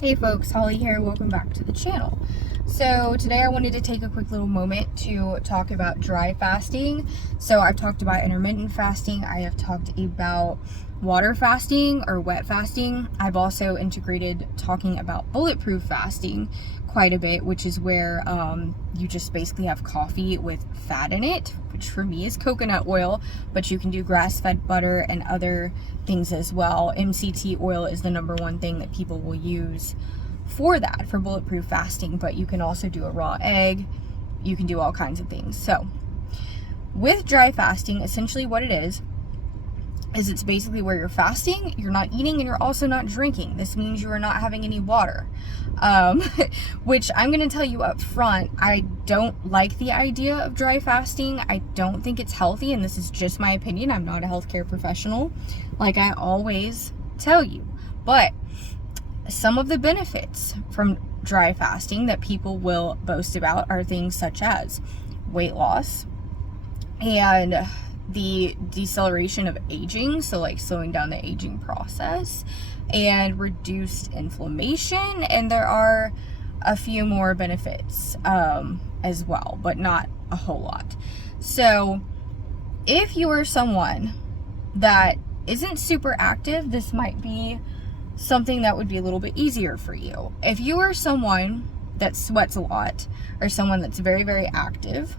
Hey folks, Holly here. Welcome back to the channel. So today I wanted to take a quick little moment to talk about dry fasting. So I've talked about intermittent fasting. I have talked about water fasting or wet fasting. I've also integrated talking about bulletproof fasting quite a bit, which is where you just basically have coffee with fat in it, which for me is coconut oil, but you can do grass-fed butter and other things as well. MCT oil is the number one thing that people will use for that, for bulletproof fasting, but you can also do a raw egg. You can do all kinds of things. So with dry fasting, essentially what it is it's basically where you're fasting, you're not eating, and you're also not drinking. This means you are not having any water, which I'm going to tell you up front, I don't like the idea of dry fasting. I don't think it's healthy, and this is just my opinion. I'm not a healthcare professional, like I always tell you. But some of the benefits from dry fasting that people will boast about are things such as weight loss and the deceleration of aging, so like slowing down the aging process, and reduced inflammation, and there are a few more benefits as well, but not a whole lot. So if you are someone that isn't super active, this might be something that would be a little bit easier for you. If you are someone that sweats a lot or someone that's very, very active,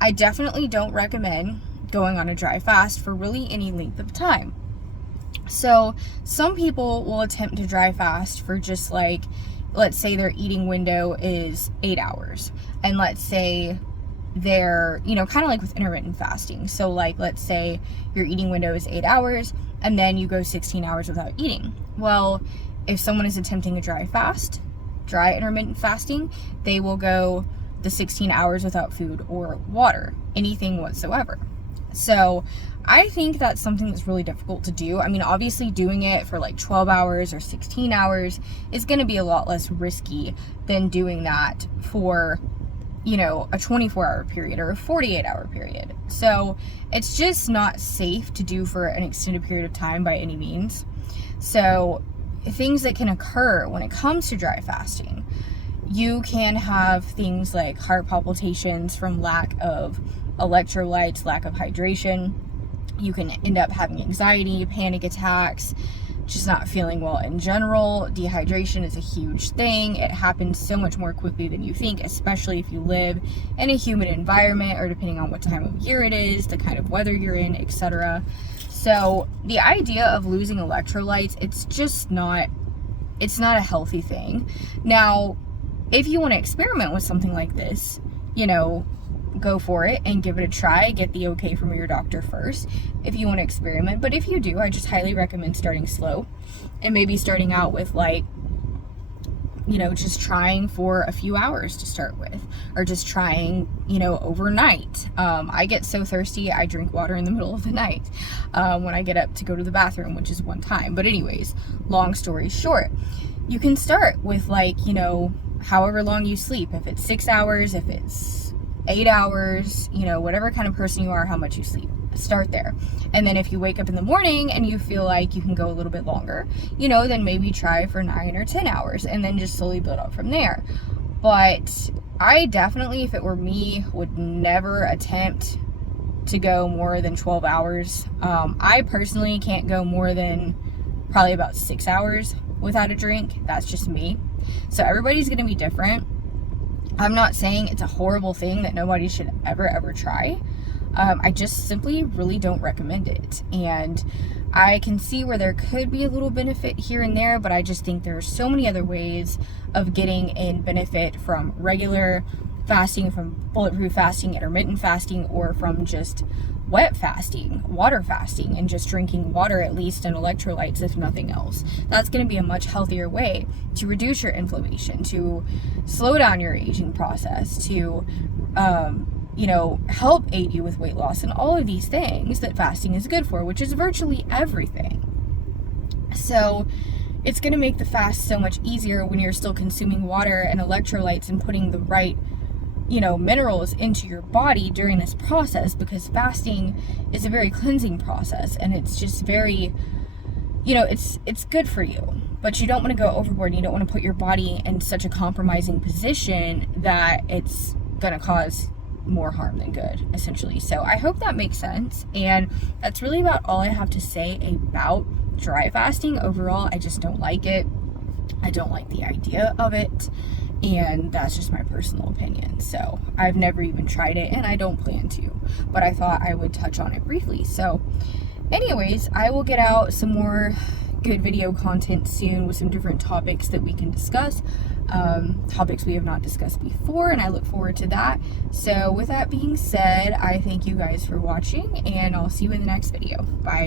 I definitely don't recommend going on a dry fast for really any length of time. So some people will attempt to dry fast for just like, let's say their eating window is 8 hours, and let's say they're, kind of like with intermittent fasting. So like, let's say your eating window is 8 hours and then you go 16 hours without eating. Well, if someone is attempting a dry intermittent fasting, they will go the 16 hours without food or water, anything whatsoever. So I think that's something that's really difficult to do. I mean, obviously doing it for like 12 hours or 16 hours is going to be a lot less risky than doing that for, a 24-hour period or a 48-hour period. So it's just not safe to do for an extended period of time by any means. So things that can occur when it comes to dry fasting, you can have things like heart palpitations from lack of electrolytes, lack of hydration. You can end up having anxiety, panic attacks, just not feeling well in general. Dehydration is a huge thing. It happens so much more quickly than you think, especially if you live in a humid environment or depending on what time of year it is, the kind of weather you're in, etc. So the idea of losing electrolytes, it's not a healthy thing. Now, if you want to experiment with something like this, go for it and give it a try. Get the okay from your doctor first if you want to experiment. But if you do, I just highly recommend starting slow and maybe starting out with just trying for a few hours to start with, or just trying, overnight. I get so thirsty, I drink water in the middle of the night when I get up to go to the bathroom, which is one time. But anyways, long story short, you can start with however long you sleep. If it's 6 hours, if it's 8 hours, whatever kind of person you are, how much you sleep, start there. And then if you wake up in the morning and you feel like you can go a little bit longer, then maybe try for 9 or 10 hours and then just slowly build up from there. But I definitely, if it were me, would never attempt to go more than 12 hours. I personally can't go more than probably about 6 hours without a drink. That's just me. So everybody's going to be different. I'm not saying it's a horrible thing that nobody should ever try. I just simply really don't recommend it. And I can see where there could be a little benefit here and there, but I just think there are so many other ways of getting in benefit from regular fasting, from bulletproof fasting, intermittent fasting, or from just wet fasting, water fasting, and just drinking water at least and electrolytes if nothing else. That's going to be a much healthier way to reduce your inflammation, to slow down your aging process, to help aid you with weight loss and all of these things that fasting is good for, which is virtually everything. So it's going to make the fast so much easier when you're still consuming water and electrolytes and putting the right minerals into your body during this process, because fasting is a very cleansing process, and it's just very, you know, it's good for you, but you don't want to go overboard. You don't want to put your body in such a compromising position that it's gonna cause more harm than good, essentially. So I hope that makes sense, and that's really about all I have to say about dry fasting. Overall, I just don't like it. I don't like the idea of it, and that's just my personal opinion. So I've never even tried it, and I don't plan to, but I thought I would touch on it briefly. So anyways, I will get out some more good video content soon with some different topics that we can discuss, topics we have not discussed before, and I look forward to that. So with that being said, I thank you guys for watching, and I'll see you in the next video. Bye.